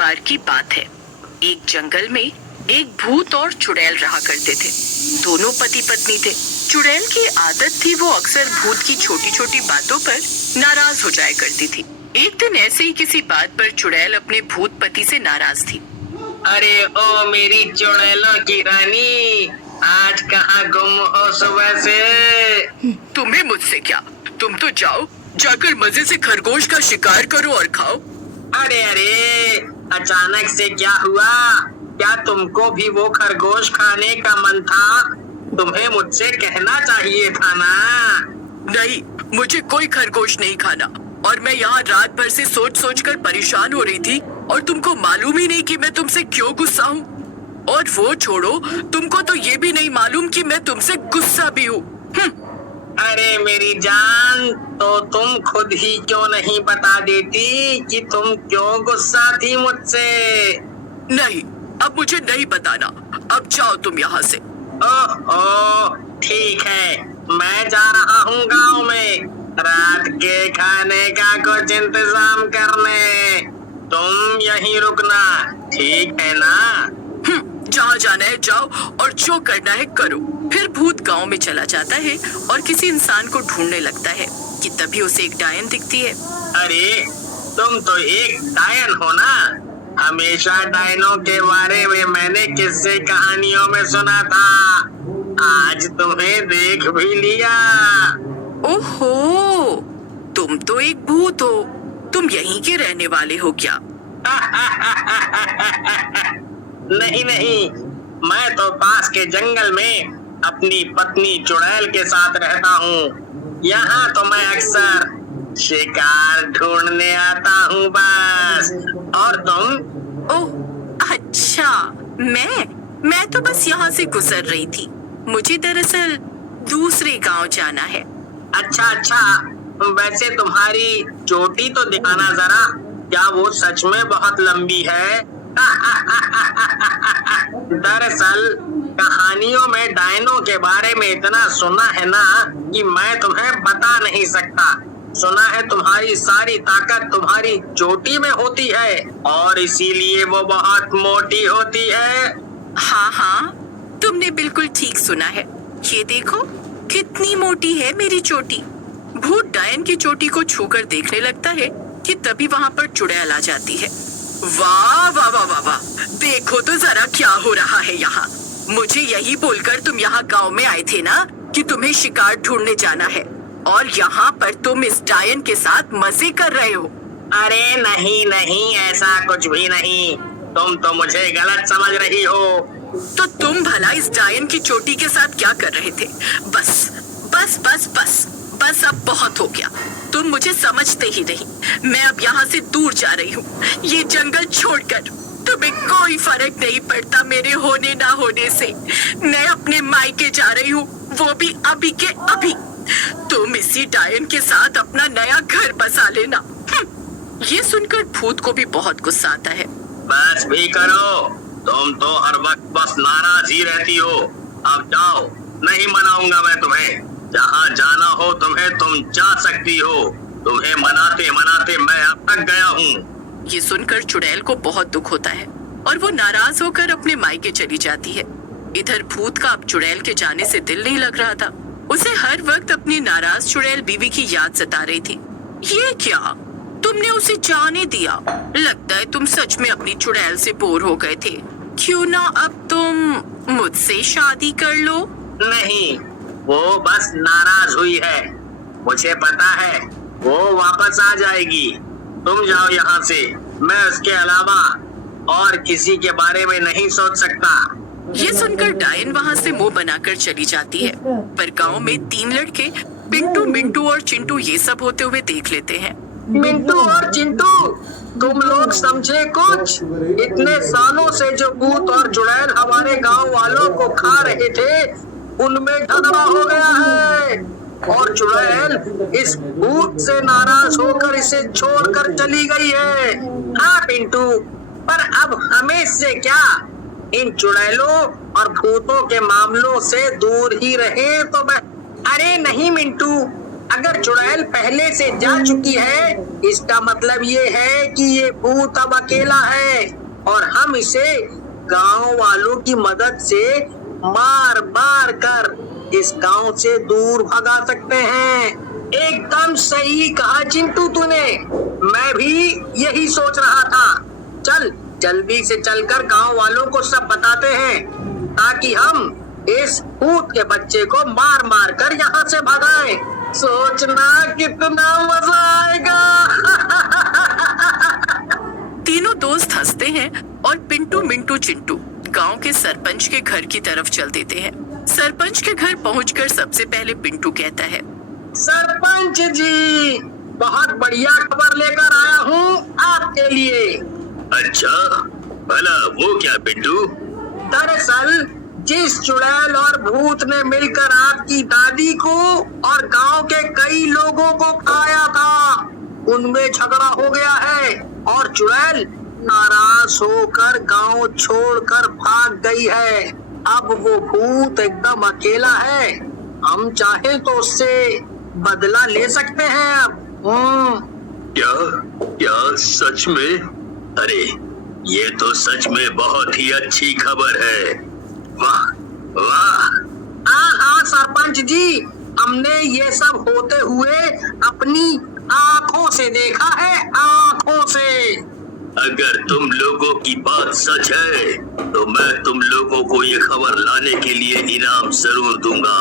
बार की बात है। एक जंगल में एक भूत और चुड़ैल रहा करते थे। दोनों पति पत्नी थे। चुड़ैल की आदत थी वो अक्सर भूत की छोटी छोटी बातों पर नाराज हो जाया करती थी। एक दिन ऐसे ही किसी बात पर चुड़ैल अपने भूत पति से नाराज थी। अरे ओ मेरी चुड़ैलों की रानी, आज कहाँ गुम हो सुबह से? तुम्हें मुझसे क्या, तुम तो जाओ, जाकर मजे से खरगोश का शिकार करो और खाओ। अरे अरे, अचानक से क्या हुआ? क्या तुमको भी वो खरगोश खाने का मन था? तुम्हें मुझसे कहना चाहिए था ना। नहीं, मुझे कोई खरगोश नहीं खाना, और मैं यहाँ रात भर से सोच सोच कर परेशान हो रही थी, और तुमको मालूम ही नहीं कि मैं तुमसे क्यों गुस्सा हूँ। और वो छोड़ो, तुमको तो ये भी नहीं मालूम कि मैं तुमसे गुस्सा भी हूँ। अरे मेरी जान, तो तुम खुद ही क्यों नहीं बता देती कि तुम क्यों गुस्सा थी मुझसे? नहीं, अब मुझे नहीं बताना। अब जाओ तुम यहाँ से। ओह, ठीक है, मैं जा रहा हूँ गांव में रात के खाने का कुछ इंतजाम करने। तुम यहीं रुकना, ठीक है ना? जहाँ जाना है जाओ, और जो करना है करो। फिर भूत गांव में चला जाता है और किसी इंसान को ढूंढने लगता है कि तभी उसे एक डायन दिखती है। अरे, तुम तो एक डायन हो ना? हमेशा डायनों के बारे में मैंने किस्से कहानियों में सुना था। आज तुम्हें देख भी लिया। ओहो, तुम तो एक भूत हो। तुम यहीं के रहने वाले हो क्या? नहीं नहीं, मैं तो पास के जंगल में अपनी पत्नी चुड़ैल के साथ रहता हूँ। यहाँ तो मैं अक्सर शिकार ढूंढने आता हूँ बस। और तुम? ओह अच्छा, मैं तो बस यहाँ से गुजर रही थी। मुझे दरअसल दूसरे गांव जाना है। अच्छा, वैसे तुम्हारी चोटी तो दिखाना जरा। क्या वो सच में बहुत लंबी है? दरअसल कहानियों में डायनों के बारे में इतना सुना है ना कि मैं तुम्हें बता नहीं सकता। सुना है तुम्हारी सारी ताकत तुम्हारी चोटी में होती है, और इसीलिए वो बहुत मोटी होती है। हाँ, तुमने बिल्कुल ठीक सुना है। ये देखो कितनी मोटी है मेरी चोटी। भूत डायन की चोटी को छूकर देखने लगता है कि तभी वहाँ पर चुड़ैल आ जाती है। वाह वाह वाह वाह वाह, देखो तो जरा क्या हो रहा है यहाँ। मुझे यही बोलकर तुम यहाँ गांव में आए थे ना कि तुम्हें शिकार ढूंढने जाना है, और यहाँ पर तुम इस डायन के साथ मजे कर रहे हो। अरे नहीं, ऐसा कुछ भी नहीं। तुम तो मुझे गलत समझ रही हो। तो तुम भला इस डायन की चोटी के साथ क्या कर रहे थे? बस बस बस बस बस, अब बहुत हो गया। तुम मुझे समझते ही नहीं। मैं अब यहाँ से दूर जा रही हूँ, ये जंगल छोड़कर। तुम्हें कोई फर्क नहीं पड़ता मेरे होने ना होने से। मैं अपने मायके जा रही हूँ, वो भी अभी के अभी। तुम इसी डायन के साथ अपना नया घर बसा लेना। ये सुनकर भूत को भी बहुत गुस्सा आता है। बस भी करो, तुम तो हर वक्त बस नाराज ही रहती हो। अब जाओ, नहीं मनाऊंगा मैं तुम्हें। जहाँ जाना हो तुम्हें तुम जा सकती हो। तुम्हें मनाते मनाते मैं अब थक गया हूँ। ये सुनकर चुड़ैल को बहुत दुख होता है और वो नाराज होकर अपने मायके चली जाती है। इधर भूत का अब चुड़ैल के जाने से दिल नहीं लग रहा था। उसे हर वक्त अपनी नाराज चुड़ैल बीवी की याद सता रही थी। ये क्या, तुमने उसे जाने दिया? लगता है तुम सच में अपनी चुड़ैल से बोर हो गए थे। क्यों ना अब तुम मुझसे शादी कर लो? नहीं, वो बस नाराज हुई है। मुझे पता है वो वापस आ जाएगी। तुम जाओ यहाँ से। मैं उसके अलावा और किसी के बारे में नहीं सोच सकता। ये सुनकर डायन वहाँ से मुंह बनाकर चली जाती है। पर गांव में 3 लड़के पिंटू, मिंटू और चिंटू ये सब होते हुए देख लेते हैं। मिंटू और चिंटू, तुम लोग समझे कुछ? इतने सालों से जो भूत और चुड़ैल हमारे गांव वालों को खा रहे थे, उनमें झगड़ा हो गया है, और चुड़ैल इस भूत से नाराज होकर इसे छोड़कर चली गई है। हाँ पिंटू, पर अब हमें इससे क्या? इन चुड़ैलों और भूतों के मामलों से दूर ही रहे तो मैं। अरे नहीं मिंटू, अगर चुड़ैल पहले से जा चुकी है, इसका मतलब ये है कि ये भूत अब अकेला है और हम इसे गांव वालों की मदद से मार मार कर इस गांव से दूर भगा सकते हैं। एकदम सही कहा चिंटू तूने, मैं भी यही सोच रहा था। चल जल्दी से चलकर गांव वालों को सब बताते हैं ताकि हम इस भूत के बच्चे को मार मार कर यहाँ से भगाएं। सोचना कितना मजा आएगा। तीनों दोस्त हंसते हैं और पिंटू मिंटू चिंटू गांव के सरपंच के घर की तरफ चल देते हैं। सरपंच के घर पहुंचकर सबसे पहले पिंटू कहता है, सरपंच जी, बहुत बढ़िया खबर लेकर आया हूँ आपके लिए। अच्छा, भला वो क्या पिंटू? दरअसल जिस चुड़ैल और भूत ने मिलकर आपकी दादी को और गांव के कई लोगों को खाया था, उनमें झगड़ा हो गया है और चुड़ैल नाराज होकर गांव छोड़कर भाग गई है। अब वो भूत एकदम अकेला है। हम चाहे तो उससे बदला ले सकते हैं अब। क्या क्या सच में? अरे ये तो सच में बहुत ही अच्छी खबर है। वाह वाह। हाँ सरपंच जी, हमने ये सब होते हुए अपनी आंखों से देखा है, आंखों से। अगर तुम लोगों की बात सच है तो मैं तुम लोगों को ये खबर लाने के लिए इनाम जरूर दूंगा।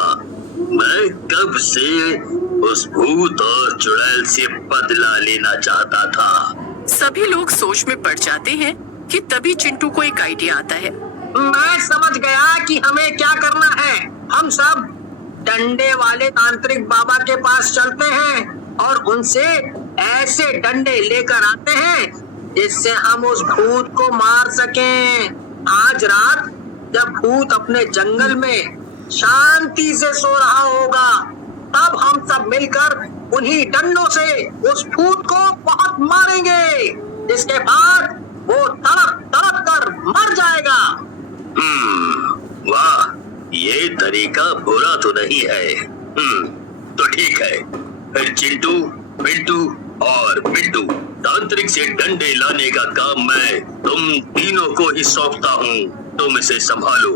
मैं कब से उस भूत और चुड़ैल से बदला लेना चाहता था। सभी लोग सोच में पड़ जाते हैं कि तभी चिंटू को एक आइडिया आता है। मैं समझ गया कि हमें क्या करना है। हम सब डंडे वाले तांत्रिक बाबा के पास चलते हैं और उनसे ऐसे डंडे लेकर आते हैं जिससे हम उस भूत को मार सकें। आज रात जब भूत अपने जंगल में शांति से सो रहा होगा, तब हम सब मिलकर उन्हीं डंडों से उस भूत को बहुत मारेंगे। इसके बाद वो तड़प तड़प कर मर जाएगा। वाह, ये तरीका बुरा तो नहीं है। तो ठीक है, फिर चिंटू, पिंटू और मिंटू, तांत्रिक से डंडे लाने का काम मैं तुम तीनों को ही सौंपता हूँ। तुम इसे संभालो,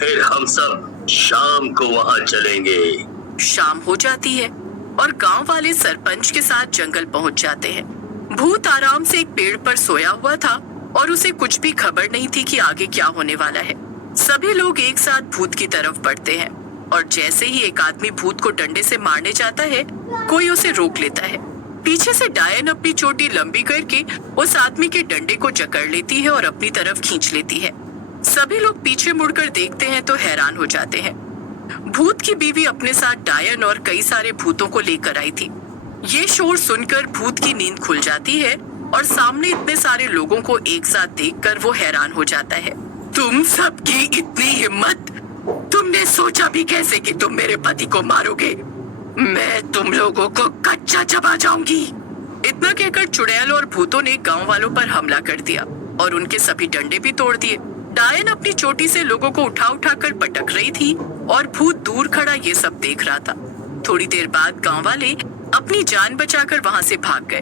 फिर हम सब शाम को वहाँ चलेंगे। शाम हो जाती है और गांव वाले सरपंच के साथ जंगल पहुंच जाते हैं। भूत आराम से एक पेड़ पर सोया हुआ था और उसे कुछ भी खबर नहीं थी कि आगे क्या होने वाला है। सभी लोग एक साथ भूत की तरफ बढ़ते हैं और जैसे ही एक आदमी भूत को डंडे से मारने जाता है, कोई उसे रोक लेता है। पीछे से डायन अपनी चोटी लंबी करके उस आदमी के डंडे को जकड़ लेती है और अपनी तरफ खींच लेती है। सभी लोग पीछे मुड़कर देखते हैं तो हैरान हो जाते हैं। भूत की बीवी अपने साथ डायन और कई सारे भूतों को लेकर आई थी। ये शोर सुनकर भूत की नींद खुल जाती है और सामने इतने सारे लोगों को एक साथ देखकर वो हैरान हो जाता है। तुम सबकी इतनी हिम्मत! तुमने सोचा भी कैसे कि तुम मेरे पति को मारोगे? मैं तुम लोगों को कच्चा चबा जाऊंगी। इतना कहकर चुड़ैल और भूतों ने गांव वालों पर हमला कर दिया और उनके सभी डंडे भी तोड़ दिए। डायन अपनी चोटी से लोगों को उठा उठा कर पटक रही थी और भूत दूर खड़ा ये सब देख रहा था। थोड़ी देर बाद गांव वाले अपनी जान बचाकर वहां से भाग गए।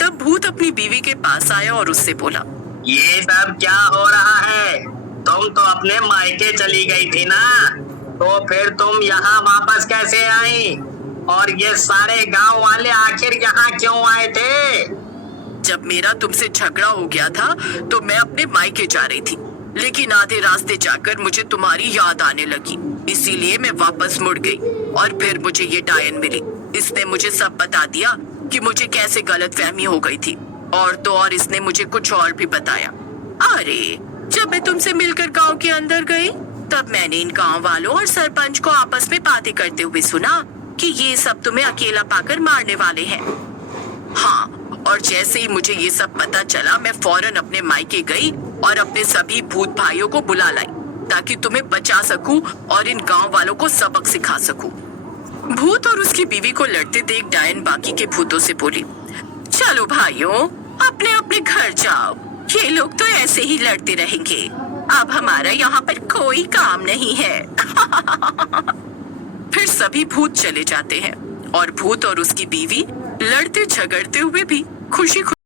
तब भूत अपनी बीवी के पास आया और उससे बोला, ये सब क्या हो रहा है? तुम तो अपने मायके चली गई थी ना, तो फिर तुम यहाँ वापस कैसे आई? और ये सारे गांव वाले आखिर यहाँ क्यों आए थे? जब मेरा तुमसे झगड़ा हो गया था तो मैं अपने मायके जा रही थी, लेकिन आधे रास्ते जाकर मुझे तुम्हारी याद आने लगी, इसीलिए मैं वापस मुड़ गई और फिर मुझे ये डायन मिली। इसने मुझे सब बता दिया कि मुझे कैसे गलतफहमी हो गई थी, और तो और इसने मुझे कुछ और भी बताया। अरे जब मैं तुमसे मिलकर गांव के अंदर गई, तब मैंने इन गांव वालों और सरपंच को आपस में बातें करते हुए सुना कि ये सब तुम्हें अकेला पाकर मारने वाले हैं। हाँ, और जैसे ही मुझे ये सब पता चला, मैं फौरन अपने मायके गई और अपने सभी भूत भाइयों को बुला लाई ताकि तुम्हें बचा सकूं और इन गांव वालों को सबक सिखा सकूं। भूत और उसकी बीवी को लड़ते देख डायन बाकी के भूतों से बोली, चलो भाइयों, अपने अपने घर जाओ। ये लोग तो ऐसे ही लड़ते रहेंगे। अब हमारा यहाँ पर कोई काम नहीं है। फिर सभी भूत चले जाते हैं और भूत और उसकी बीवी लड़ते झगड़ते हुए भी खुशी